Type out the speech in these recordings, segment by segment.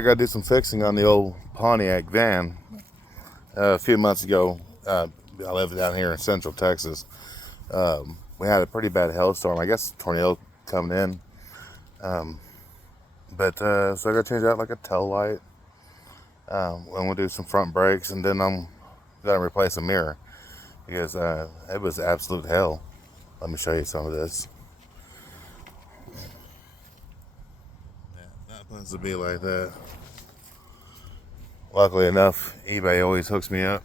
I got to do some fixing on the old Pontiac van. A few months ago, I lived down here in Central Texas. We had a pretty bad hailstorm. I guess tornado coming in. So I got to change out like a tail light. And we'll do some front brakes, and then I'm gonna replace a mirror because it was absolute hell. Let me show you some of this. Yeah, that supposed to be like that. Luckily enough, eBay always hooks me up.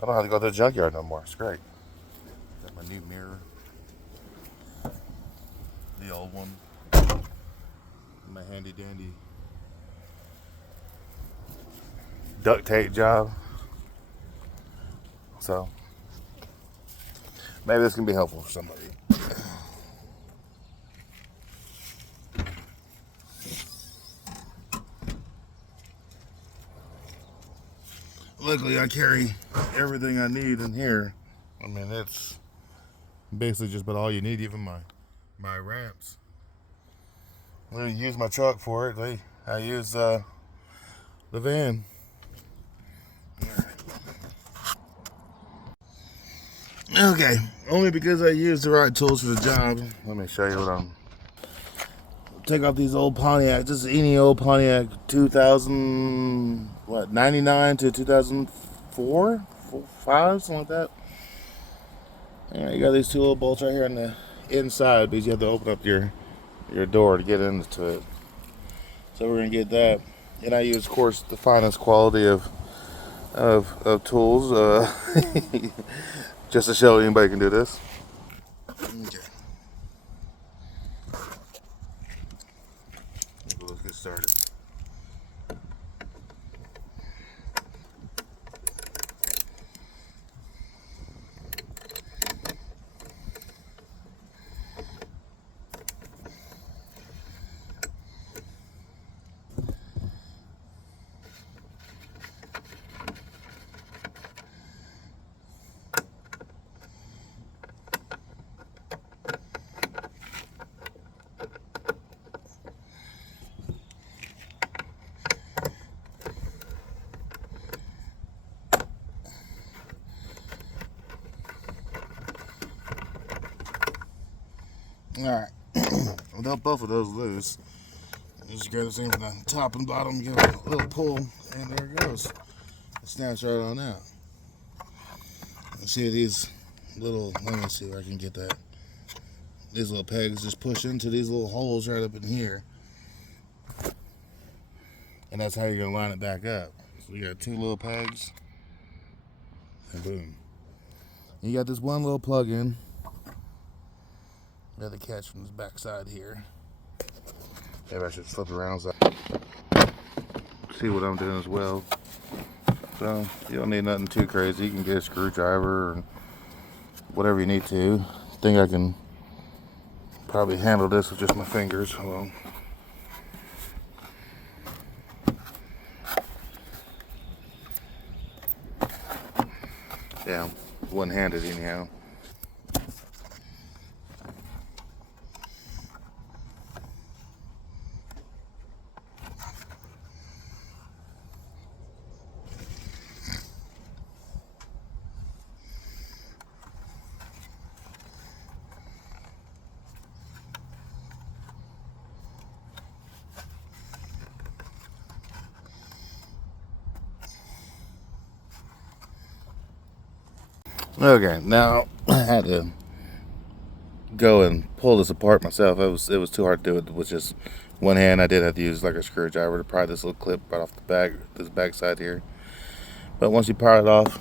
I don't have to go to the junkyard no more. It's great. Got my new mirror, the old one, my handy dandy duct tape job. So maybe this can be helpful for somebody. Luckily, I carry everything I need in here. I mean, it's basically just about all you need, even my ramps. I don't use my truck for it. I use the van. Okay, only because I use the right tools for the job. Let me show you what I'm. Take off these old Pontiac. This is any old Pontiac 99 to 2004, 5, something like that. Yeah, you got these two little bolts right here on the inside because you have to open up your door to get into it. So we're gonna get that, and I use, of course, the finest quality of tools, just to show anybody can do this. Okay. Let's get started. Alright, without both of those loose, you just grab this thing from the top and bottom, give it a little pull, and there it goes. It snaps right on out. See these little, let me see where I can get that. These little pegs just push into these little holes right up in here. And that's how you're going to line it back up. So you got two little pegs, and boom. You got this one little plug-in. Got the catch from this back side here. Maybe I should flip around so I see what I'm doing as well. So you don't need nothing too crazy. You can get a screwdriver or whatever you need to. I think I can probably handle this with just my fingers. Hold on. Yeah, one-handed anyhow. Okay, now I had to go and pull this apart myself. It was too hard to do it with just one hand. I did have to use like a screwdriver to pry this little clip right off the back, this back side here. But once you pry it off,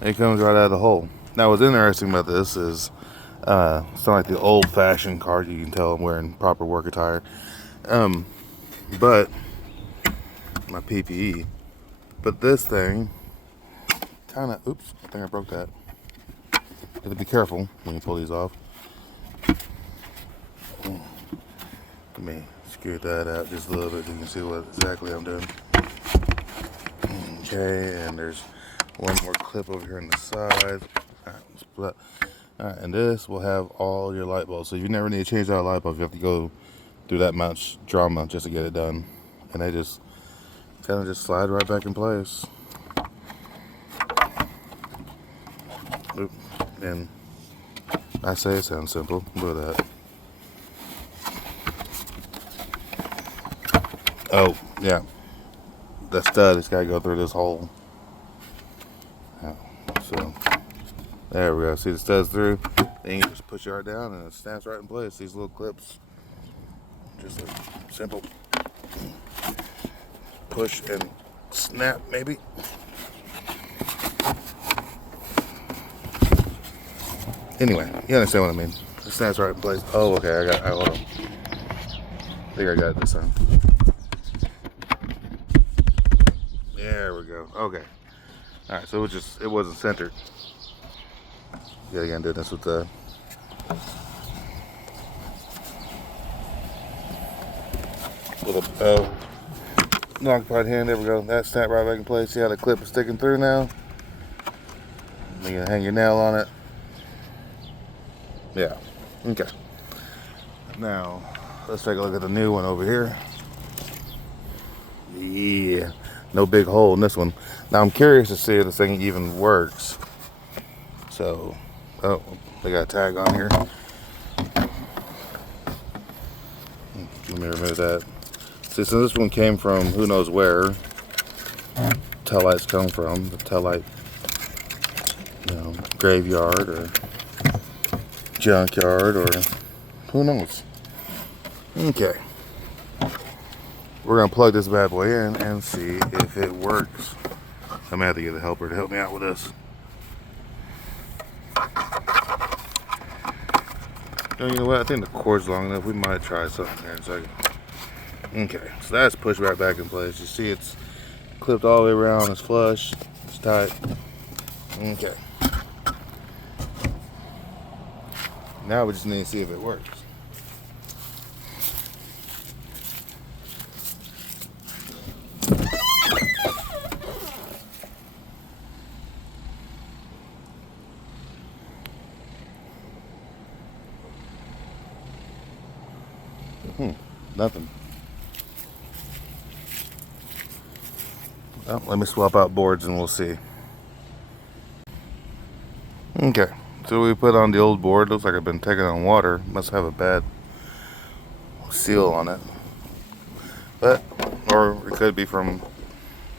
it comes right out of the hole. Now what's interesting about this is it's not like the old-fashioned car. You can tell I'm wearing proper work attire. But my PPE. But this thing kind of, oops, I think I broke that. Got to be careful when you pull these off. Let me screw that out just a little bit so you can see what exactly I'm doing. Okay, and there's one more clip over here on the side. Alright, and this will have all your light bulbs. So if you never need to change out a light bulb, you have to go through that much drama just to get it done, and they just kind of just slide right back in place. Oop. And I say it sounds simple. Look at that. Oh, yeah. The stud has got to go through this hole. Yeah. So, there we go. See the studs through? Then you just push it right down and it snaps right in place. These little clips. Just a simple push and snap, maybe. Anyway, you understand what I mean. It snaps right in place. Oh, okay. Hold on. I think I got it this time. There we go. Okay. Alright, so it wasn't centered. Yeah, again, doing this with the non-occupied hand. There we go. That snapped right back in place. See how the clip is sticking through now? You can hang your nail on it. Yeah. Okay. Now, let's take a look at the new one over here. Yeah. No big hole in this one. Now, I'm curious to see if this thing even works. So, oh, they got a tag on here. Let me remove that. See, so this one came from who knows where. Tail lights come from. The tail light, graveyard or junkyard or who knows. Okay. We're going to plug this bad boy in and see if it works. I'm going to have to get a helper to help me out with this. You know what? I think the cord's long enough. We might try something here in a second. Okay, so that's pushed right back in place. You see it's clipped all the way around. It's flush. It's tight. Okay. Now we just need to see if it works. Nothing. Well, let me swap out boards and we'll see. Okay, so we put on the old board. Looks like I've been taking on water. Must have a bad seal on it. But, or it could be from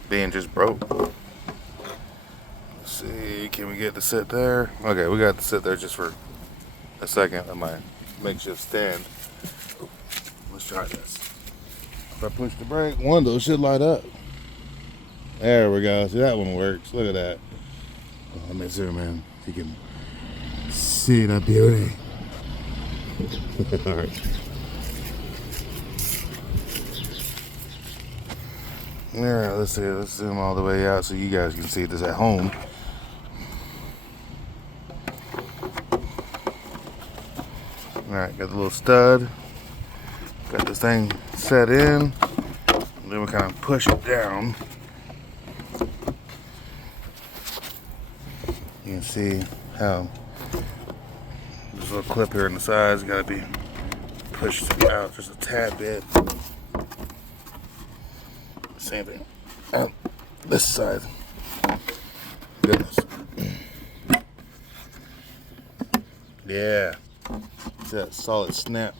being just broke. Let's see, can we get to sit there? Okay, we got to sit there just for a second on my makeshift stand. Let's try this. If I push the brake, one of those should light up. There we go. See, that one works. Look at that. Oh, let me zoom in. You can see that beauty. All right. All right, let's see. Let's zoom all the way out so you guys can see this at home. All right, got the little stud. Got this thing set in. And then we kind of push it down. You can see how this little clip here on the side's got to be pushed out just a tad bit. Same thing on this side. Goodness. Yeah. See that solid snap.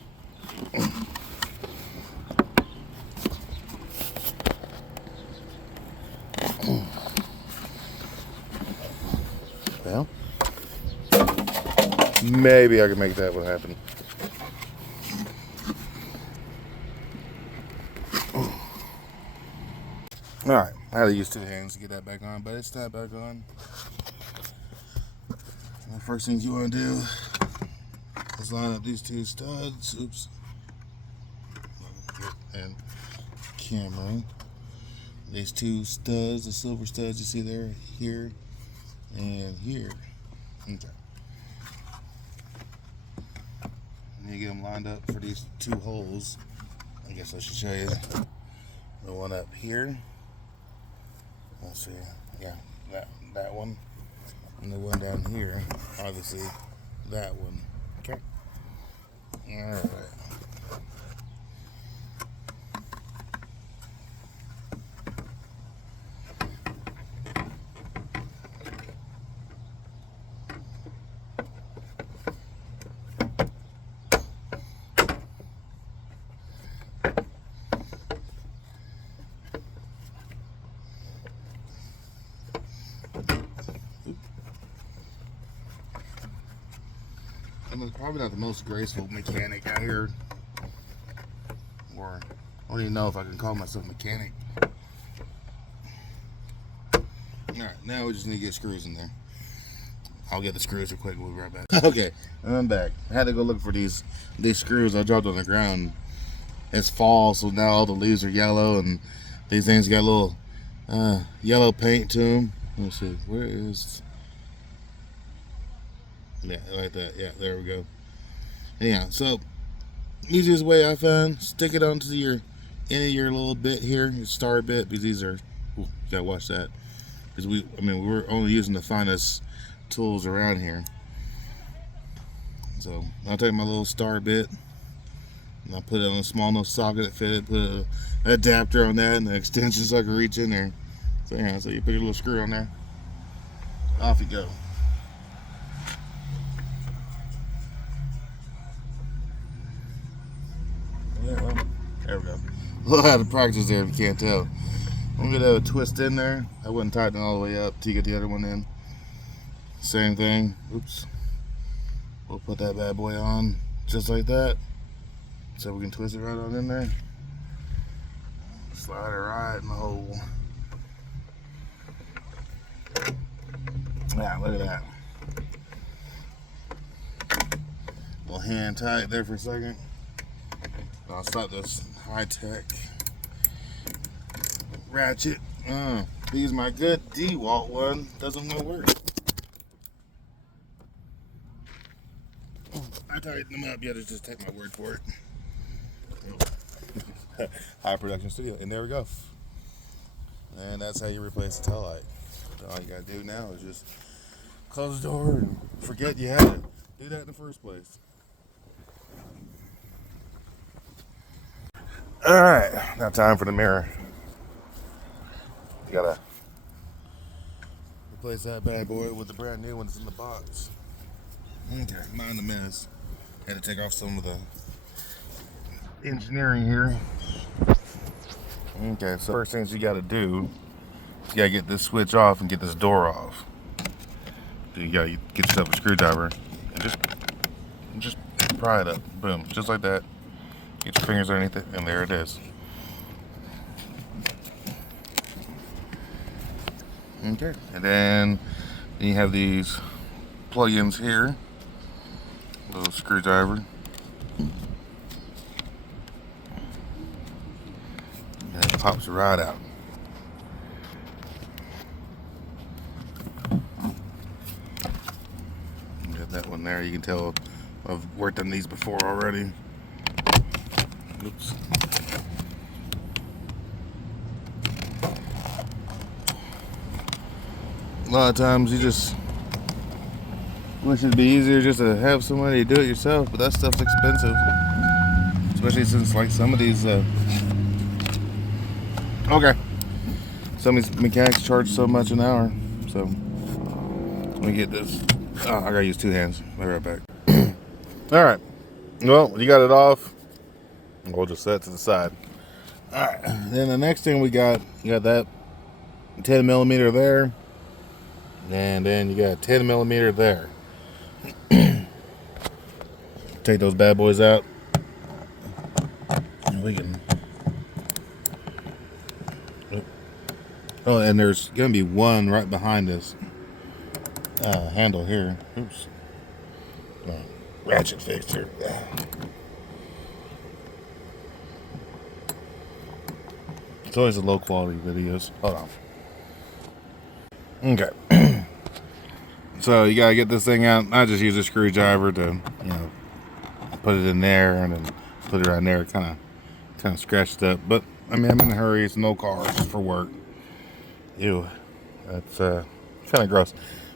Well, maybe I can make that one happen. Alright, I had to use two hands to get that back on, but it's not back on. And the first thing you want to do is line up these two studs. Oops. And camera. These two studs, the silver studs you see there, here and here. Okay. And you get them lined up for these two holes. I guess I should show you the one up here. Let's see. Yeah, that one. And the one down here. Obviously, that one. Okay. Alright. I'm probably not the most graceful mechanic out here. Or I don't even know if I can call myself a mechanic. Alright, now we just need to get screws in there. I'll get the screws real quick. We'll be right back. Okay, I'm back. I had to go look for these screws I dropped on the ground. It's fall, so now all the leaves are yellow, and these things got a little yellow paint to them. Let's see, where is... Yeah, like that. Yeah, there we go. Yeah, so easiest way I found, stick it onto your end of your little bit here, your star bit, because these are... Ooh, you gotta watch that. Because we're only using the finest tools around here. So I'll take my little star bit and I'll put it on a small enough socket that fit it, put an adapter on that and the extension so I can reach in there. So yeah, so you put your little screw on there, off you go. Yeah, well, there we go. A little out of practice there if you can't tell. I'm gonna have a twist in there. I wouldn't tighten it all the way up till you get the other one in. Same thing. Oops. We'll put that bad boy on just like that. So we can twist it right on in there. Slide it right in the hole. Yeah, look at that. A little hand tight there for a second. I'll stop this high-tech ratchet. Use my good DeWalt one. Doesn't want to work. I tighten them up. You have to just take my word for it. High production studio, and there we go. And that's how you replace the tail light. So all you gotta do now is just close the door and forget you had to do that in the first place. All right, now time for the mirror. You gotta replace that bad boy with the brand new one that's in the box. Okay, mind the mess. Had to take off some of the engineering here. Okay, so first things you gotta do is you gotta get this switch off and get this door off. So you gotta get yourself a screwdriver and just pry it up. Boom, just like that. Get your fingers underneath it, and there it is. Okay, and then you have these plug-ins here. Little screwdriver. And it pops right out. Got that one there. You can tell I've worked on these before already. Oops. A lot of times you just wish it'd be easier just to have somebody do it yourself, but that stuff's expensive. Especially since like some of these some of these mechanics charge so much an hour. So let me get this. Oh, I gotta use two hands. I'll be right back. Alright. Well, you got it off. We'll just set it to the side. Alright. Then the next thing we got, you got that 10 millimeter there. And then you got 10 millimeter there. Take those bad boys out. And we can... Oh, and there's going to be one right behind this handle here. Oops. Ratchet fixed here. It's always the low quality videos. Hold on. Okay. So you gotta get this thing out. I just use a screwdriver to, put it in there and then put it right in there. Kind of scratched up. But I mean, I'm in a hurry. It's no car. It's just for work. Ew, that's kind of gross.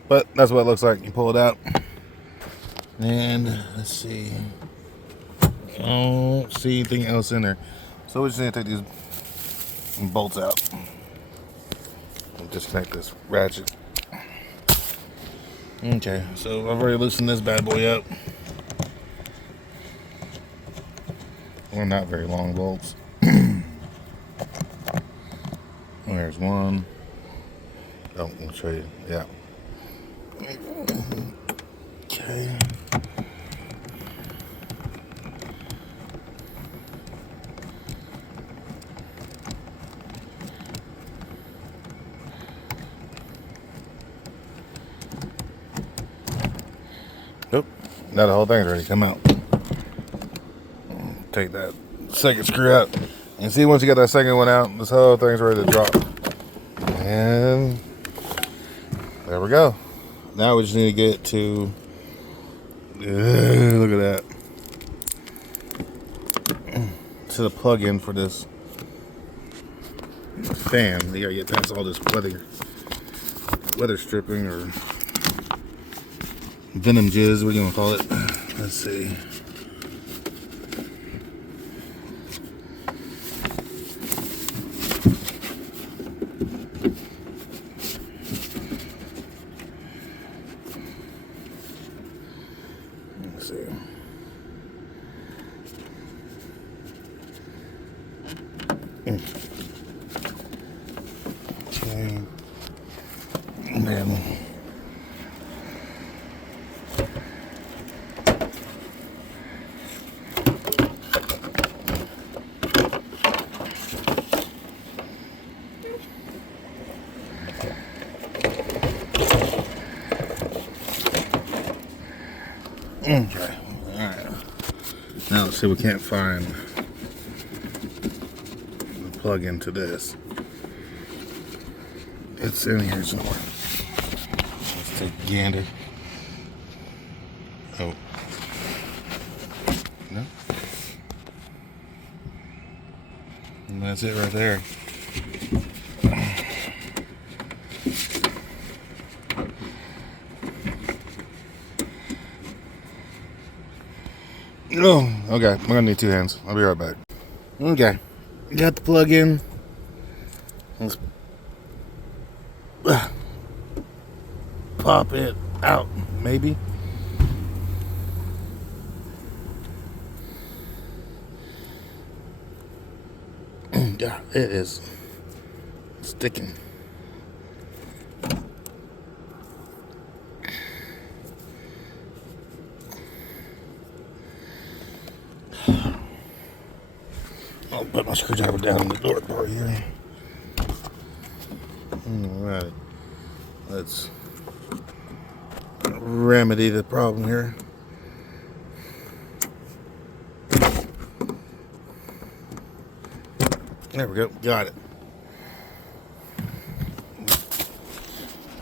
But that's what it looks like. You pull it out, and let's see. I don't see anything else in there. So we just need to take these bolts out and disconnect this ratchet. Okay, so I've already loosened this bad boy up. Well, not very long bolts. There's one. Oh, I'll show you. Yeah. Okay. Now the whole thing's ready to come out. Take that second screw out. And see, once you got that second one out, this whole thing's ready to drop. And there we go. Now we just need to get it to, look at that, to the plug-in for this fan. You gotta get past all this weather stripping or venom jizz, what do you want to call it? Let's see. Let's see. Okay. And then okay, alright. Now let's see, we can't find the plug into this. It's in here somewhere. Let's take a gander. Oh. No? And that's it right there. Oh, okay. We're gonna need two hands. I'll be right back. Okay. Got the plug in. Let's pop it out, maybe. Yeah, it is sticking. I'll put my screwdriver down in the door part here. Alright. Let's remedy the problem here. There we go. Got it.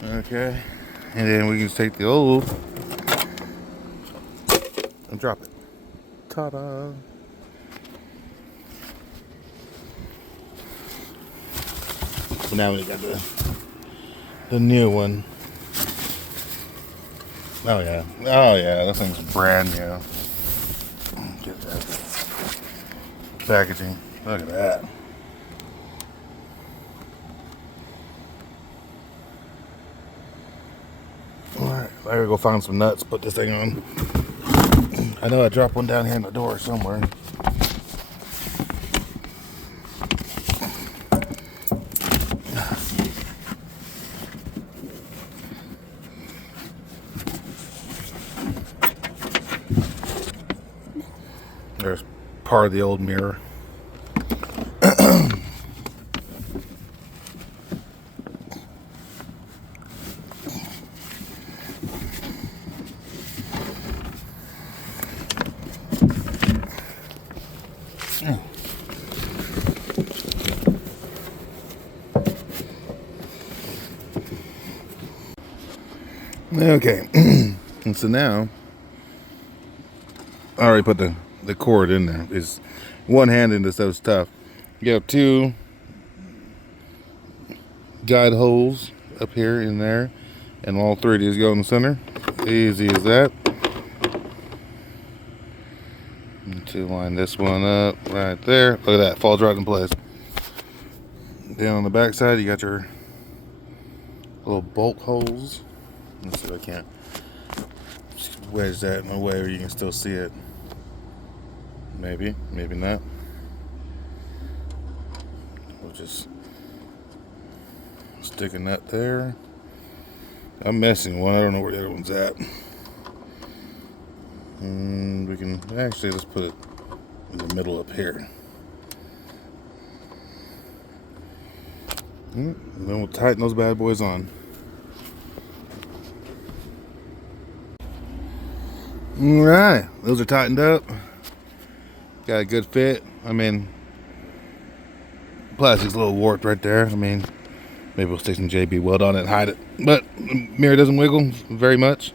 Okay. And then we can just take the old and drop it. Ta-da! So now we got the new one. Oh yeah. Oh yeah, this thing's brand new. Get that packaging. Look at that. Alright, I gotta go find some nuts, put this thing on. I know I dropped one down here in the door somewhere. There's part of the old mirror. Okay, and so now I already put the cord in there. It's one-handed, this stuff's tough. You have two guide holes up here in there, and all three of these go in the center. Easy as that. To line this one up right there. Look at that, falls right in place. Then on the back side, you got your little bolt holes. Let's see if I can't wedge that in a way where you can still see it. Maybe, maybe not. We'll just stick a nut there. I'm missing one. I don't know where the other one's at. And we can actually just put it in the middle up here. And then we'll tighten those bad boys on. All right, those are tightened up. Got a good fit. I mean, plastic's a little warped right there. I mean, maybe we'll stick some JB weld on it and hide it. But the mirror doesn't wiggle very much.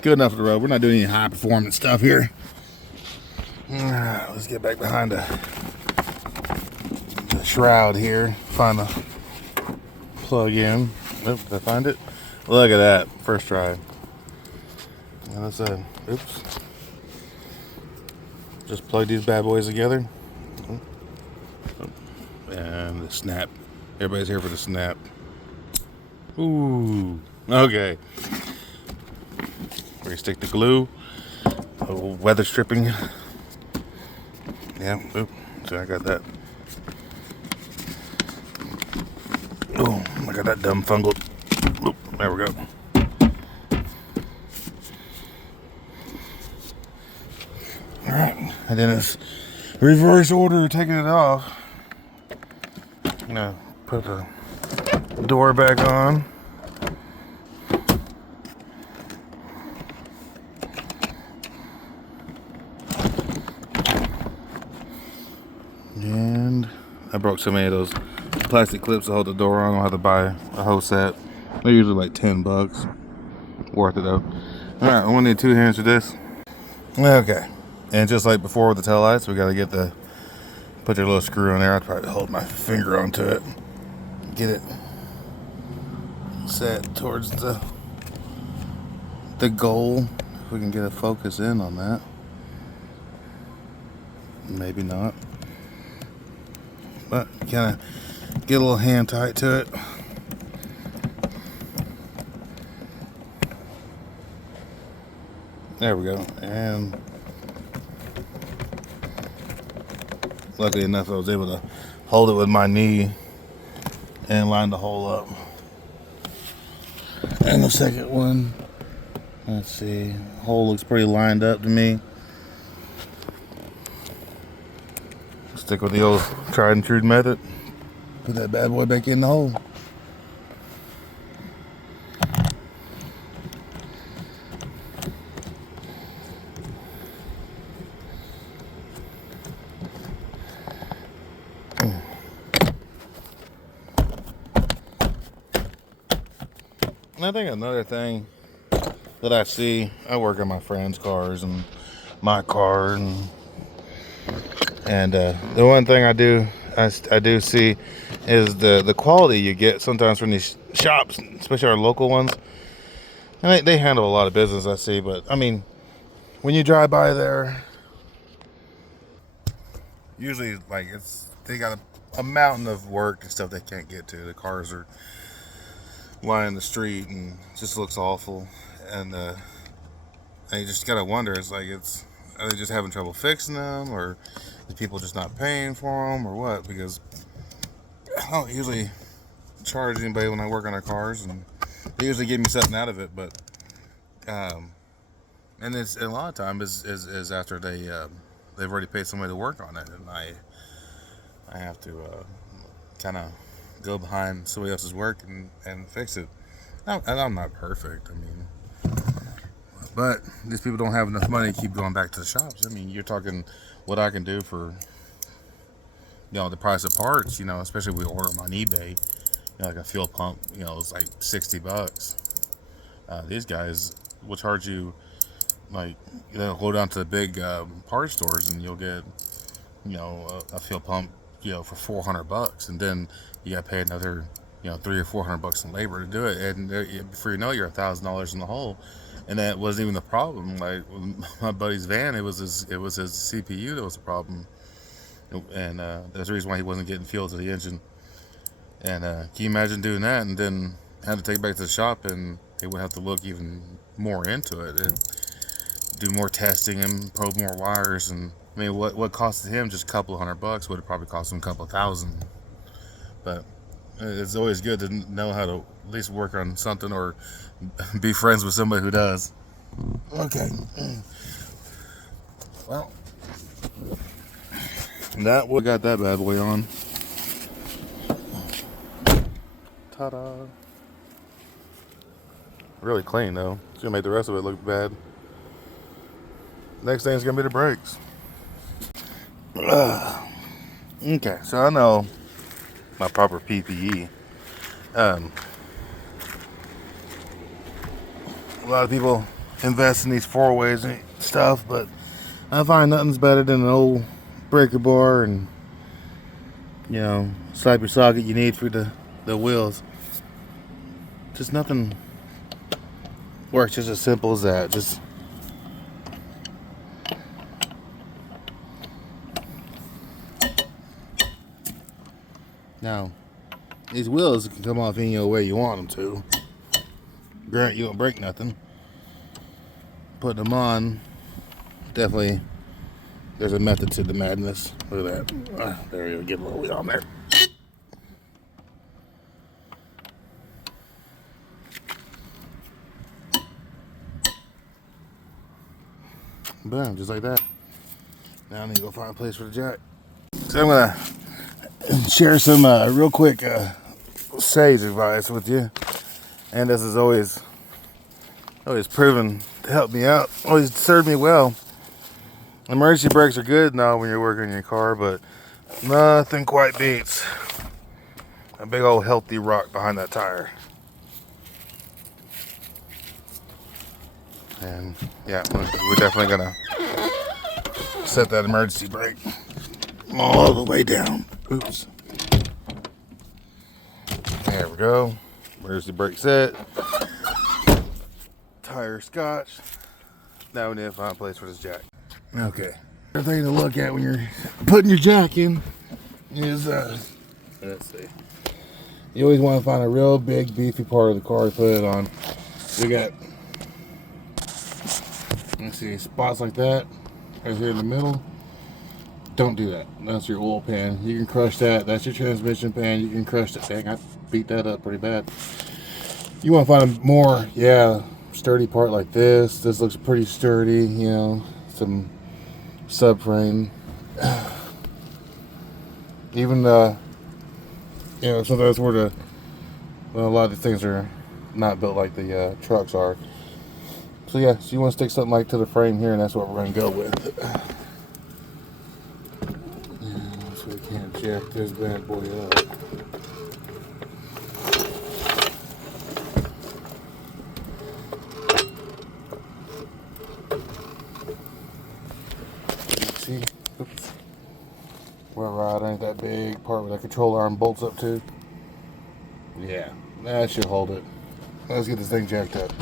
Good enough for the road. We're not doing any high performance stuff here. Let's get back behind the shroud here. Find the plug in. Oh, did I find it? Look at that. First try. And let's oops. Just plug these bad boys together. And the snap. Everybody's here for the snap. Ooh. Okay. Where you stick the glue. A little weather stripping. Yeah. Oop. So I got that. Oh, I got that dumb fungled. Oop. There we go. Alright. And then it's reverse order taking it off. Now put the door back on. And I broke so many of those plastic clips to hold the door on. I'll have to buy a whole set. They're usually like $10. Worth it though. Alright, I want to need 2 hands for this. Okay. And just like before with the taillights, we gotta get the put your little screw in there. I'd probably hold my finger onto it. Get it set towards the goal. If we can get a focus in on that. Maybe not. But kind of get a little hand tight to it. There we go. And luckily enough, I was able to hold it with my knee and line the hole up. And the second one, let's see, hole looks pretty lined up to me. Stick with the old tried and true method. Put that bad boy back in the hole. And I think another thing that I see, I work on my friends' cars and my car, and the one thing I do see is the quality you get sometimes from these shops, especially our local ones. And they handle a lot of business, I see. But I mean, when you drive by there, usually like they got a mountain of work and stuff they can't get to. The cars are lying in the street and it just looks awful. And you just gotta wonder, it's like, are they just having trouble fixing them, or is people just not paying for them, or what? Because I don't usually charge anybody when I work on their cars, and they usually give me something out of it. But and a lot of time is after they've already paid somebody to work on it, and I have to kind of go behind somebody else's work and fix it. And I'm not perfect, I mean, but these people don't have enough money to keep going back to the shops. I mean, you're talking what I can do for, the price of parts, especially if we order them on eBay, like a fuel pump, it's like $60. These guys will charge you, like, they'll go down to the big parts stores and you'll get, a fuel pump, for $400, and then you got to pay another, $300 or $400 in labor to do it, and before you know it, you're $1,000 in the hole. And that wasn't even the problem. Like with my buddy's van, it was his CPU that was the problem, and that's the reason why he wasn't getting fuel to the engine. And can you imagine doing that, and then had to take it back to the shop, and they would have to look even more into it and do more testing and probe more wires. And I mean, what costed him just a couple of $100 would have probably cost him a couple of thousand. But it's always good to know how to at least work on something, or be friends with somebody who does. Okay. Well, we got that bad boy on. Ta-da. Really clean though. It's gonna make the rest of it look bad. Next thing is gonna be the brakes. Okay, so I know my proper PPE. A lot of people invest in these 4-ways and stuff, but I find nothing's better than an old breaker bar and, you know, sniper socket you need for the wheels. Just nothing works just as simple as that. Just now, these wheels can come off any way you want them to. Grant you don't break nothing. Putting them on, definitely, there's a method to the madness. Look at that. There you go. Get a little wheel on there. Boom, just like that. Now I need to go find a place for the jack. So I'm gonna share some real quick sage advice with you, and this is always proven to help me out. Always served me well. Emergency brakes are good now when you're working in your car, but nothing quite beats a big old healthy rock behind that tire. And yeah, we're definitely gonna set that emergency brake all the way down. Oops. There we go. Emergency brake set. Tire scotch. Now we need to find a place for this jack. Okay. Another thing to look at when you're putting your jack in is let's see. You always want to find a real big beefy part of the car to put it on. We got, let's see, spots like that right here in the middle. Don't do that. That's your oil pan. You can crush that. That's your transmission pan. You can crush that. Dang, I beat that up pretty bad. You want to find a more, sturdy part like this. This looks pretty sturdy, you know, some subframe. Even, sometimes where a lot of these things are not built like the trucks are. So yeah, so you want to stick something like to the frame here, and that's what we're going to go with. So we can't jack this bad boy up. See, oops. Where right ain't that big part where the control arm bolts up to. Yeah, that should hold it. Let's get this thing jacked up.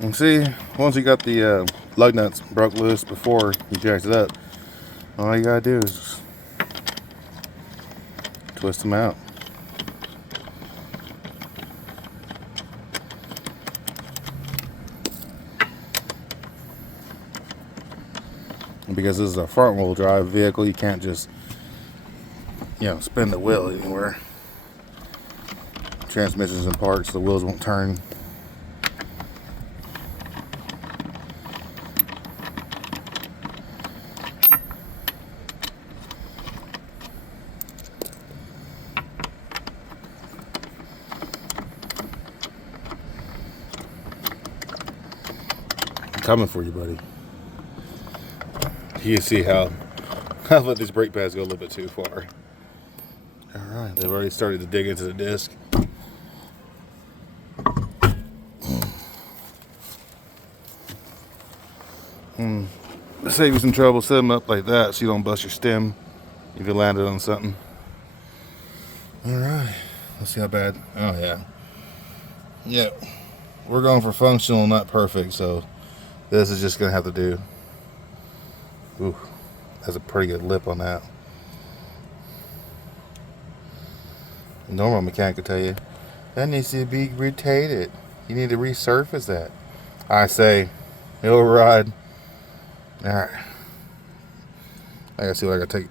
And see, once you got the lug nuts broke loose before you jacked it up, all you gotta do is just twist them out. And because this is a front wheel drive vehicle, you can't just, spin the wheel anywhere. Transmissions and parts, the wheels won't turn. Coming for you, buddy. You can see how I let these brake pads go a little bit too far. All right, they've already started to dig into the disc. Save you some trouble. Set them up like that so you don't bust your stem if you landed on something. All right, let's see how bad. Oh yeah, yep. we're going for functional, not perfect, so this is just gonna have to do. Ooh, that's a pretty good lip on that. A normal mechanic could tell you that needs to be rotated. You need to resurface that. I say, override. All right, I gotta see what I gotta take.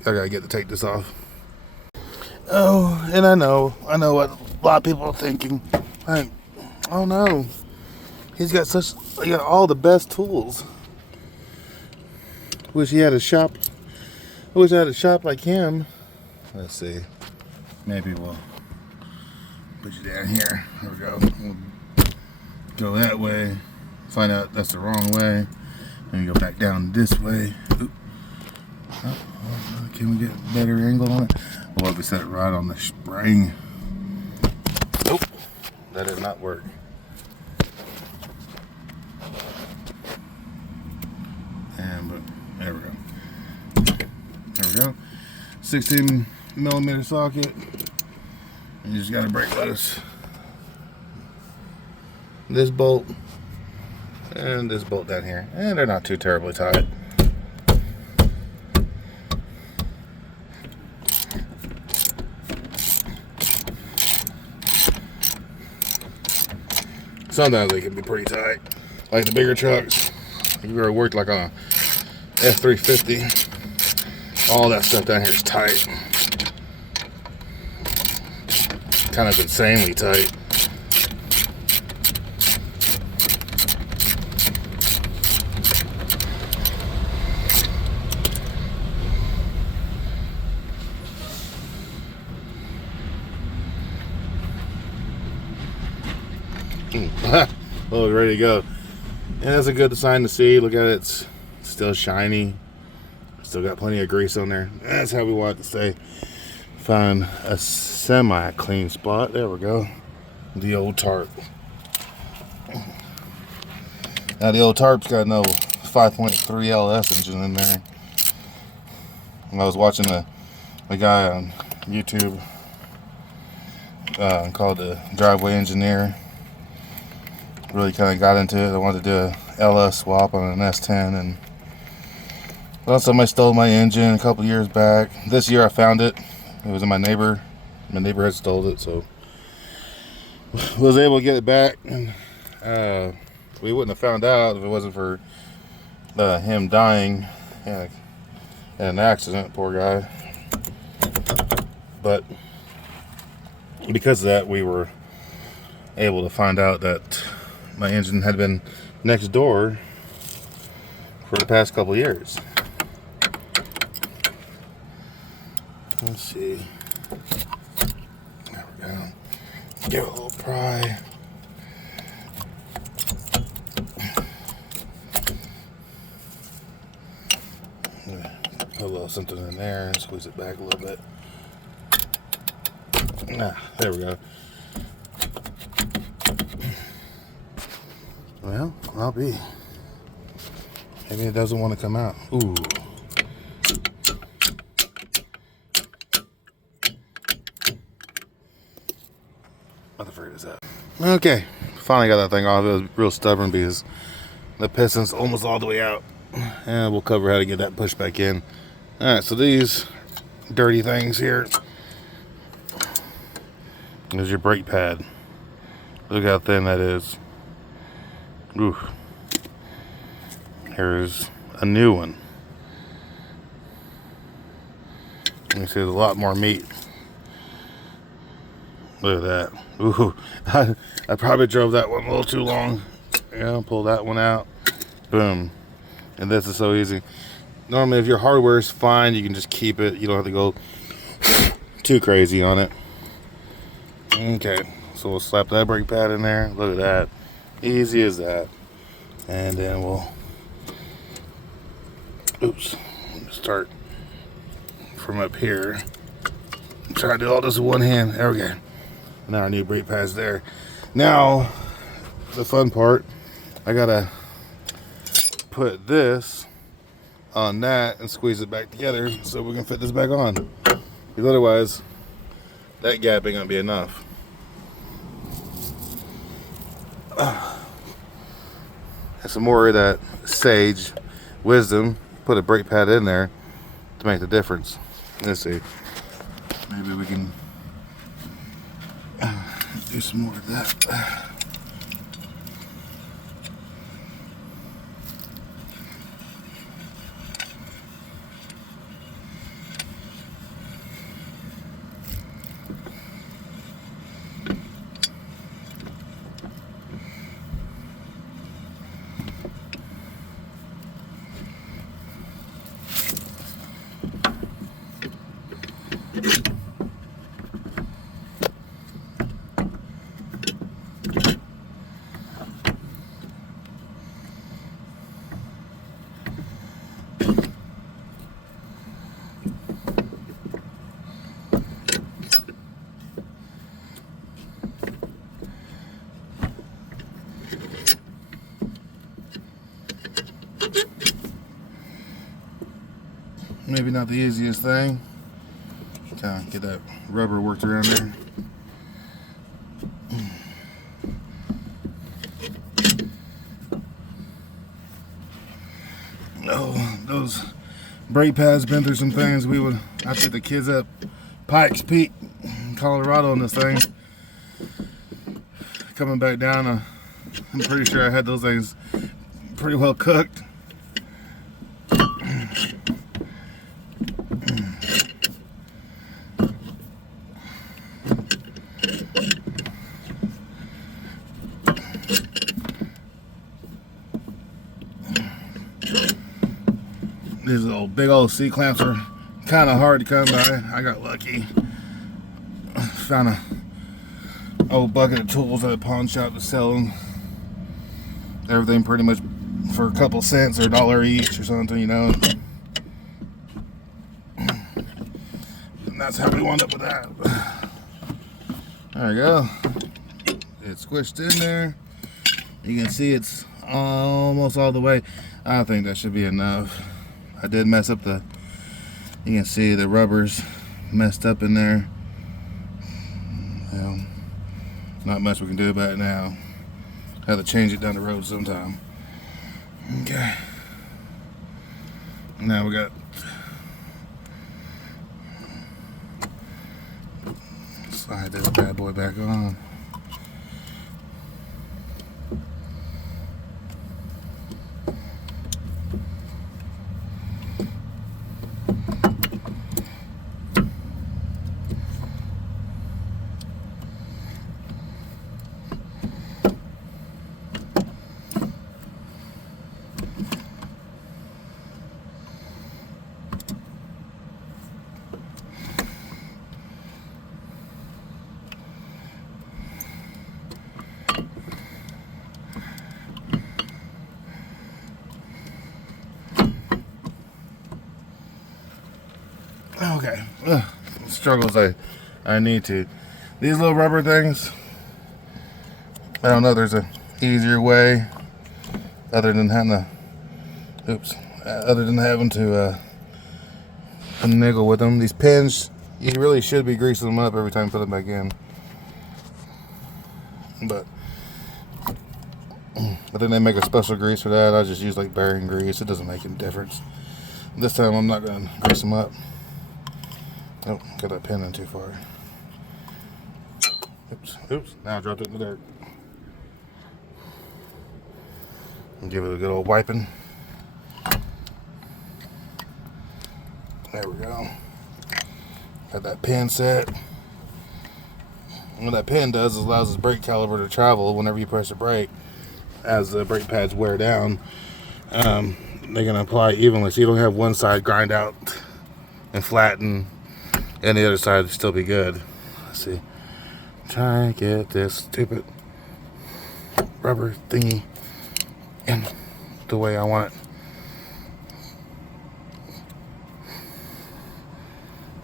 I gotta get to take this off. Oh, and I know what a lot of people are thinking. Like, oh no, he got all the best tools. Wish he had a shop. I wish I had a shop like him. Let's see. Maybe we'll put you down here. There we go. We'll go that way. Find out that's the wrong way. And go back down this way. Oop. Oh, can we get a better angle on it? What if we set it right on the spring? Nope. That did not work. But there we go. There we go. 16mm socket. And you just gotta break loose this bolt and this bolt down here. And they're not too terribly tight. Sometimes they can be pretty tight. Like the bigger trucks. If you ever worked like on a F350, all that stuff down here is tight. Kind of insanely tight. Oh, ready to go. And that's a good sign to see. Look at it, it's still shiny. Still got plenty of grease on there. That's how we want it to stay. Find a semi-clean spot. There we go. The old tarp. Now the old tarp's got no 5.3 LS engine in there. And I was watching a guy on YouTube called the Driveway Engineer. Really kind of got into it. I wanted to do a LS swap on an S10, and well, somebody stole my engine a couple years back. This year I found it. It was in my neighbor. My neighbor had stole it, so was able to get it back. And we wouldn't have found out if it wasn't for him dying in an accident. Poor guy. But because of that, we were able to find out that my engine had been next door for the past couple years. Let's see. There we go. Give it a little pry. Put a little something in there and squeeze it back a little bit. There we go. Well, I'll be. Maybe it doesn't want to come out. Ooh. What the frick is that? Okay, finally got that thing off. It was real stubborn because the piston's almost all the way out. And we'll cover how to get that pushed back in. Alright, so these dirty things here. There's your brake pad. Look how thin that is. Ooh. Here's a new one. You can see there's a lot more meat. Look at that. Ooh. I probably drove that one a little too long. Yeah, pull that one out. Boom. And this is so easy. Normally if your hardware is fine, you can just keep it. You don't have to go too crazy on it. Okay. So we'll slap that brake pad in there. Look at that. Easy as that. And then we'll start from up here. Try to do all this with one hand. There we go. Now our new brake pad's there. Now the fun part, I gotta put this on that and squeeze it back together so we can fit this back on. Because otherwise that gap ain't gonna be enough. And some more of that sage wisdom. Put a brake pad in there to make the difference. Let's see. Maybe we can do some more of that. Maybe not the easiest thing. Kind of get that rubber worked around there. Oh, those brake pads been through some things. I took the kids up Pikes Peak, Colorado on this thing. Coming back down, I'm pretty sure I had those things pretty well cooked. These little big old C-clamps are kind of hard to come by. I got lucky. Found a old bucket of tools at a pawn shop to sell them. Everything pretty much for a couple cents or $1 each or something, you know. And that's how we wound up with that. There we go. It's squished in there. You can see it's almost all the way. I think that should be enough. I did mess up you can see the rubber's messed up in there. Well, not much we can do about it now. Have to change it down the road sometime. Okay. Now we got slide this bad boy back on. Okay, struggles I need to. These little rubber things, I don't know if there's a easier way other than having to niggle with them. These pins, you really should be greasing them up every time you put them back in. But then they make a special grease for that. I just use like bearing grease. It doesn't make any difference. This time I'm not going to grease them up. Oh, got that pin in too far. Oops, now I dropped it in the dirt. Give it a good old wiping. There we go. Got that pin set. What that pin does is allows this brake caliper to travel whenever you press the brake. As the brake pads wear down, they can apply evenly, so you don't have one side grind out and flatten and the other side would still be good. Let's see. Try and get this stupid rubber thingy in the way I want it.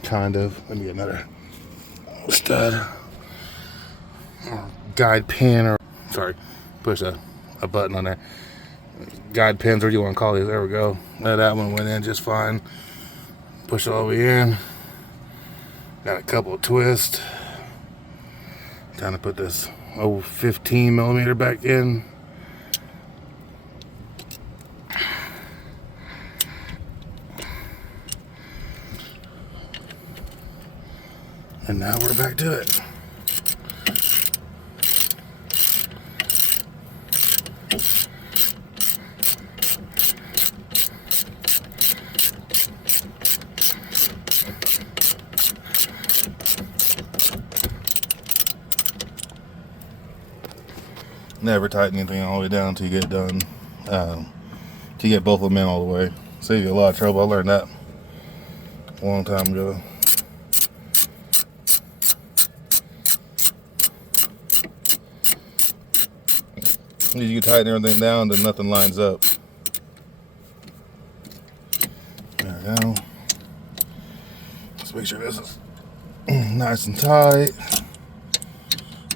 Kind of. Let me get another stud or guide pin, or sorry, push a button on there. Guide pins, or you want to call these. There we go. That one went in just fine. Push it all the way in. Got a couple of twists. Time to put this 15 millimeter back in. And now we're back to it. Never tighten anything all the way down until you get done. Till you get both of them in all the way. Save you a lot of trouble. I learned that a long time ago. You can tighten everything down, then nothing lines up. There we go. Let's make sure this is nice and tight.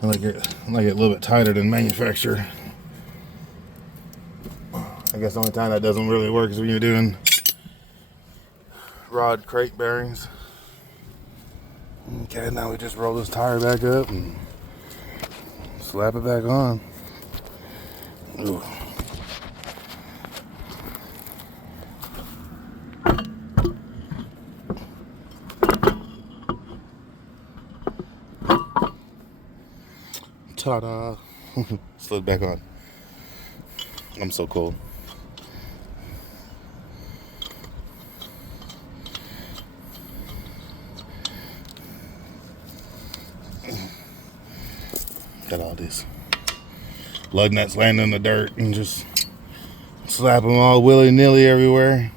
I like it a little bit tighter than manufacturer. I guess the only time that doesn't really work is when you're doing rod crate bearings. Okay, now we just roll this tire back up and slap it back on. Ooh. Ta-da! Slid back on. I'm so cold. Got all these lug nuts landing in the dirt and just slap them all willy-nilly everywhere.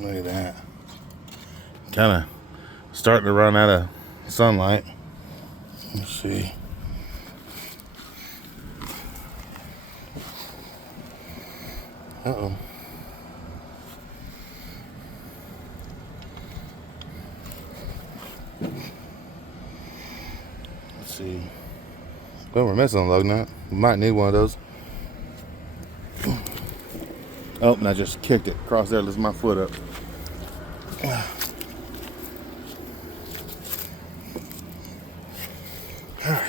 Look at that. Kind of starting to run out of sunlight. Let's see. Uh-oh. Let's see. Well, we're missing a lug nut. We might need one of those. Oh, and I just kicked it across there. Lifted my foot up. All right.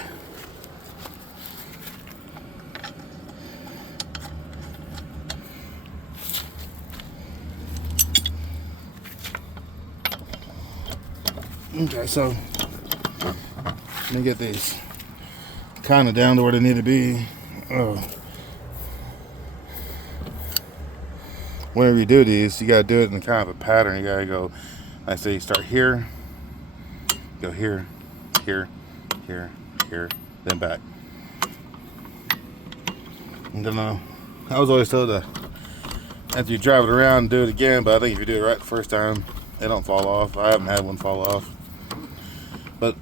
Okay, so let me get these kind of down to where they need to be. Whenever you do these, you gotta do it in kind of a pattern. You gotta go, I say, you start here, go here, here, here, here, then back. And then I was always told to, after you drive it around, do it again. But I think if you do it right the first time, they don't fall off. I haven't had one fall off, but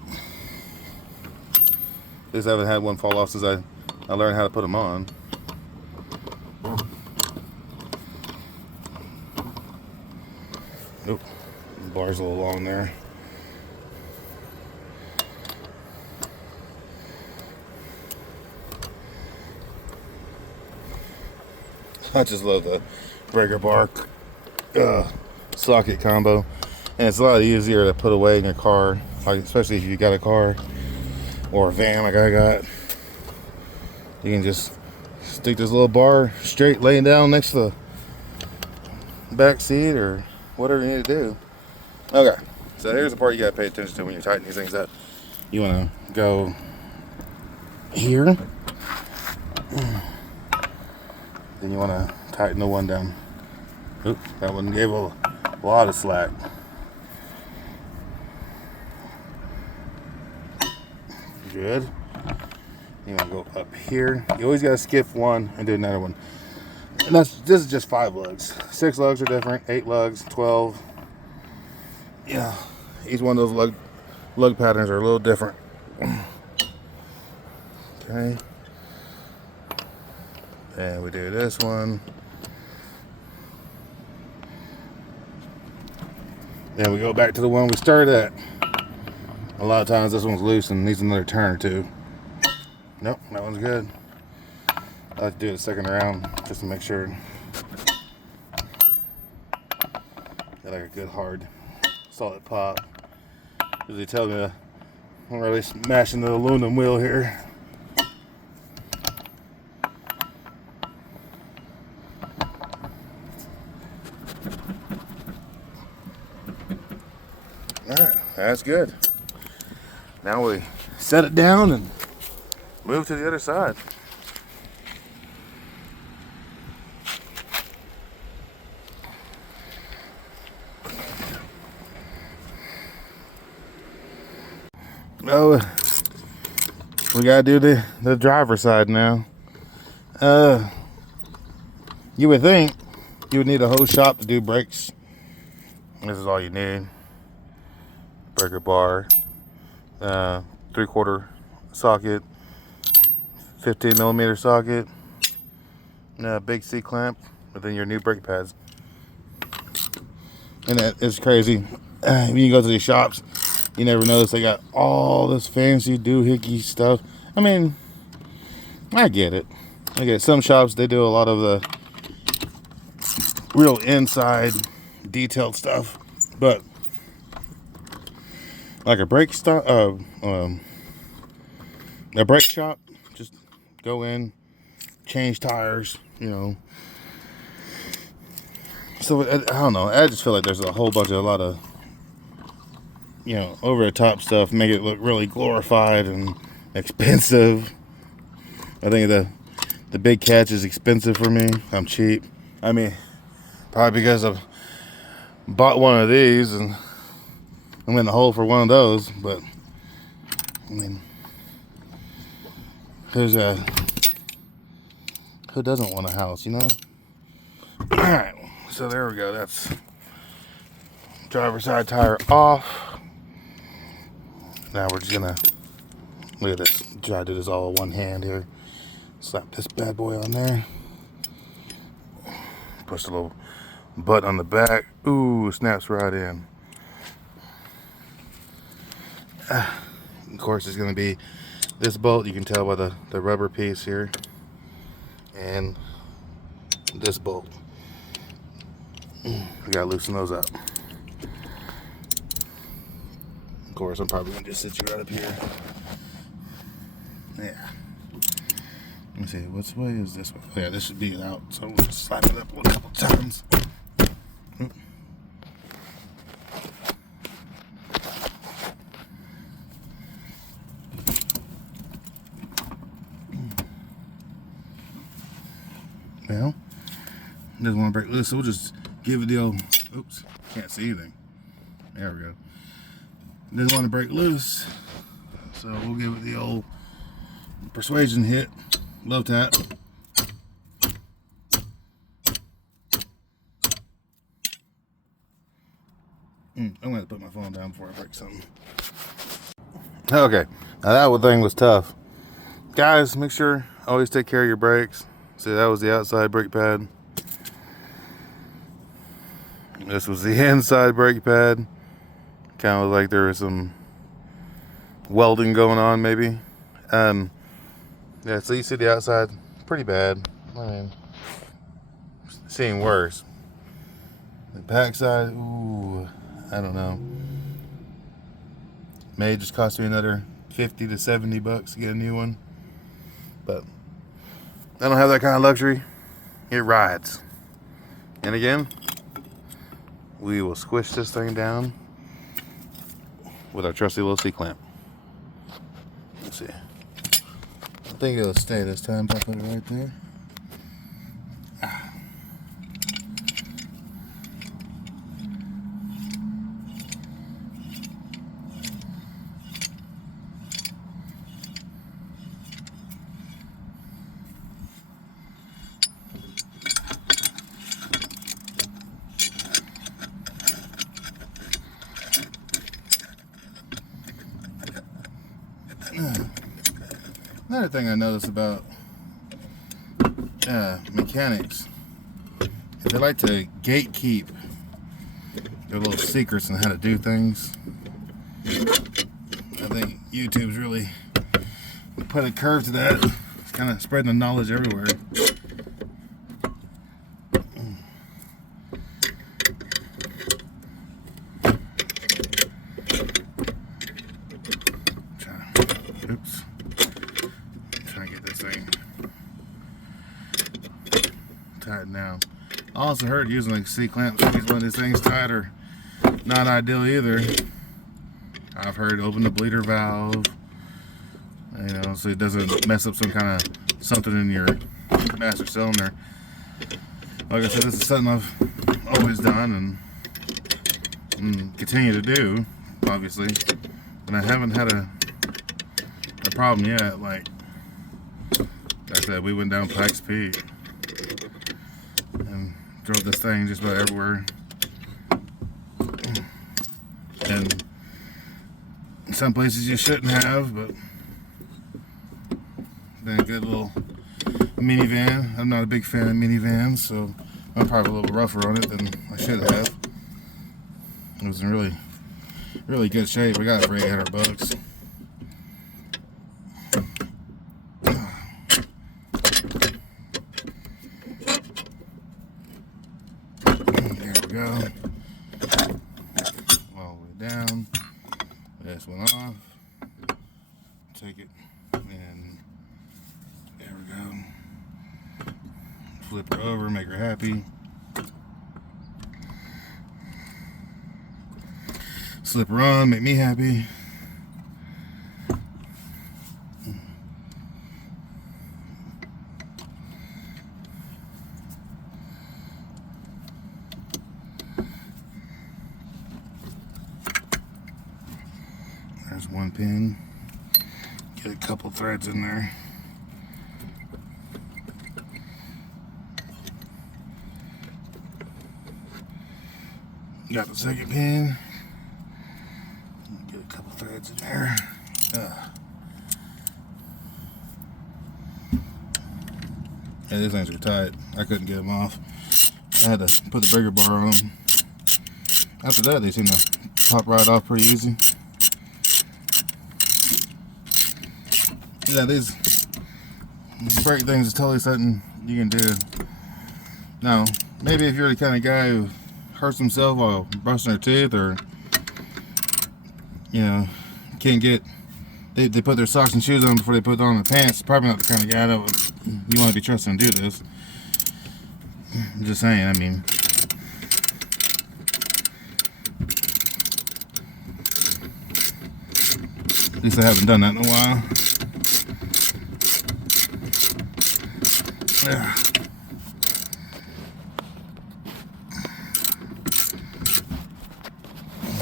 at least I haven't had one fall off since I learned how to put them on. Oop, the bar's a little long there. I just love the breaker bar socket combo, and it's a lot easier to put away in your car, like especially if you got a car or a van like I got. You can just stick this little bar straight laying down next to the back seat or whatever you need to do. Okay, so here's the part you gotta pay attention to when you're tightening these things up. You wanna go here, then you wanna tighten the one down. Oop, that one gave a lot of slack. Good. You want to go up here. You always got to skip one and do another one. And this is just 5 lugs. 6 lugs are different. 8 lugs, 12. Yeah, each one of those lug patterns are a little different. Okay. And we do this one. Then we go back to the one we started at. A lot of times this one's loose and needs another turn or two. Nope, that one's good. I like to do it a second round just to make sure. Got like a good hard solid pop. Usually tell me I'm really smashing the aluminum wheel here. Alright, that's good. Now we set it down and move to the other side. Oh, we gotta do the driver's side now. You would think you would need a whole shop to do brakes. This is all you need. Breaker bar, 3/4 socket, 15 millimeter socket, big C clamp, and then your new brake pads. And it's crazy. When you go to these shops, you never notice they got all this fancy doohickey stuff. I mean, I get it. Some shops, they do a lot of the real inside detailed stuff, but like a brake shop, just go in, change tires, So I don't know. I just feel like there's a lot of over the top stuff, make it look really glorified and expensive. I think the big catch is expensive for me. I'm cheap. I mean, probably because I've bought one of these and I'm in the hole for one of those. But I mean, who doesn't want a house, All right, so there we go. That's driver's side tire off. Now we're just gonna look at this. Try to do this all with one hand here. Slap this bad boy on there. Push the little butt on the back. Ooh, snaps right in. Of course, it's gonna be this bolt. You can tell by the rubber piece here, and this bolt. We gotta loosen those up. Of course, I'm probably gonna just sit you right up here. Yeah. Let me see, which way is this one? Yeah, this should be out. So we'll just slap it up a couple times. Well, doesn't want to break loose, so we'll just give it the old. Oops, can't see anything. There we go. Doesn't want to break loose, so we'll give it the old persuasion hit, love tap. I'm gonna have to put my phone down before I break something. Okay, now that thing was tough. Guys, make sure always take care of your brakes. See, that was the outside brake pad. This was the inside brake pad. Kind of like there was some welding going on, maybe. Yeah, so you see the outside, pretty bad. I mean, seeing worse. The backside, ooh, I don't know. May just cost me another $50 to $70 to get a new one. But I don't have that kind of luxury. It rides. And again, we will squish this thing down with our trusty little C-clamp. Let's see. I think it'll stay this time. I'll put it right there. Another thing I notice about mechanics is they like to gatekeep their little secrets on how to do things. I think YouTube's really put a curve to that. It's kind of spreading the knowledge everywhere. Oops. Trying to get this thing tightened down. I also heard using like C-clamps to use one of these things tight are not ideal either. I've heard open the bleeder valve, you know, so it doesn't mess up some kind of something in your master cylinder. Like I said, this is something I've always done and continue to do, obviously, and I haven't had a problem yet. Like I said, we went down Pikes Peak and drove this thing just about everywhere, and some places you shouldn't have, but been a good little minivan. I'm not a big fan of minivans, so I'm probably a little rougher on it than I should have. It was in really good shape. We got it for $800. There we go. All the way down. This went off. Take it and there we go. Flip her over, make her happy. Slip her on, make me happy. There's one pin. Get a couple threads in there. Got the second pin. Get a couple threads in there. Yeah, these things are tight. I couldn't get them off. I had to put the bigger bar on them. After that, they seem to pop right off pretty easy. Yeah, these brake things is totally something you can do. Now, maybe if you're the kind of guy who hurts himself while brushing their teeth, or you know, can't get they put their socks and shoes on before they put on their pants, probably not the kind of guy that you want to be trusting to do this. I'm just saying, I mean, at least I haven't done that in a while. Yeah.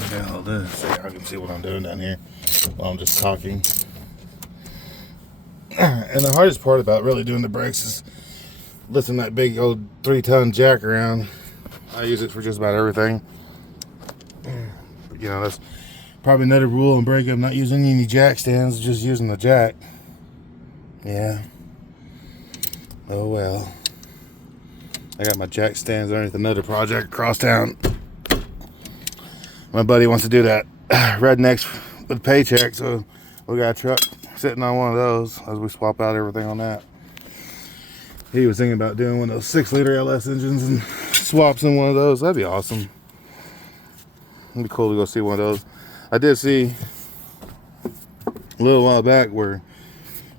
Okay, all this. So I can see what I'm doing down here while I'm just talking. And the hardest part about really doing the brakes is lifting that big old 3-ton jack around. I use it for just about everything. You know, that's probably another rule on brake. I'm not using any jack stands, just using the jack. Yeah. Oh well. I got my jack stands underneath another project across town. My buddy wants to do that rednecks with paycheck, so we got a truck sitting on one of those as we swap out everything on that. He was thinking about doing one of those 6-liter LS engines and swaps in one of those. That'd be awesome. It'd be cool to go see one of those. I did see a little while back where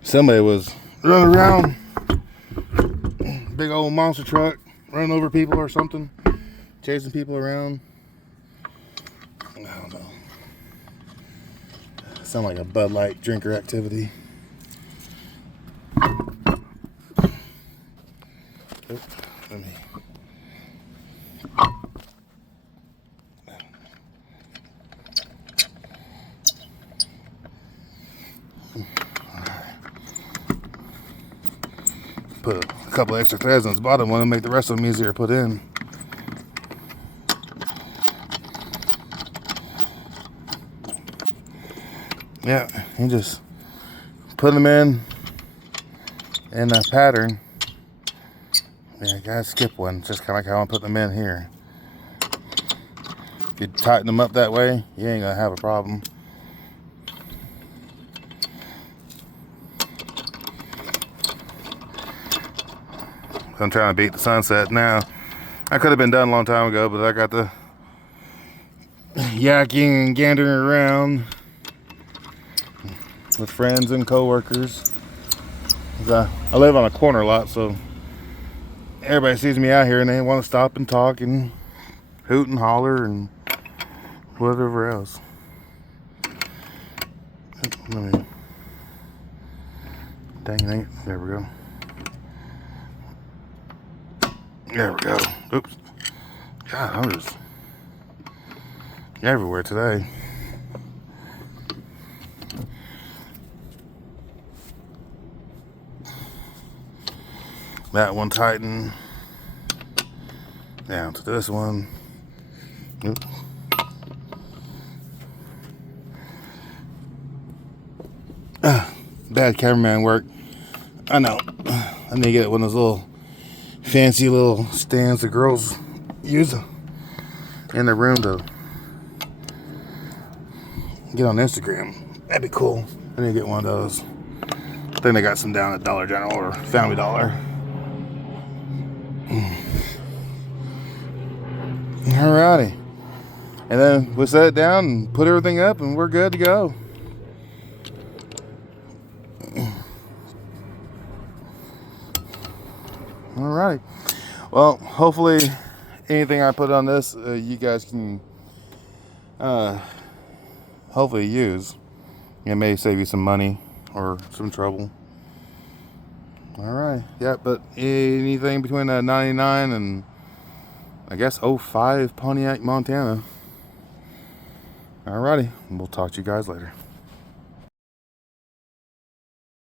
somebody was running around, big old monster truck, running over people or something, chasing people around. I don't know. Sound like a Bud Light drinker activity. Let me. Put a couple extra threads on the bottom one to make the rest of them easier to put in. Yeah, you just put them in a pattern. Yeah, you gotta skip one, just kind of like how I'm putting them in here. If you tighten them up that way, you ain't gonna have a problem. I'm trying to beat the sunset now. I could have been done a long time ago, but I got the yakking and gandering around with friends and co-workers. I live on a corner lot, so everybody sees me out here and they want to stop and talk and hoot and holler and whatever else. Let me. Dang it. There we go. There we go. Oops. God, I'm just everywhere today. That one tighten. Down to this one. Oops. Bad cameraman work. I know. I need to get one of those little fancy little stands the girls use in the room to get on Instagram. That'd be cool. I need to get one of those. I think they got some down at Dollar General or Family Dollar. Alrighty. And then we'll set it down and put everything up and we're good to go. Alright. Well, hopefully anything I put on this you guys can hopefully use. It may save you some money or some trouble. Alright. Yeah, but anything between a 99 and I guess 05 Pontiac, Montana. Alrighty. We'll talk to you guys later.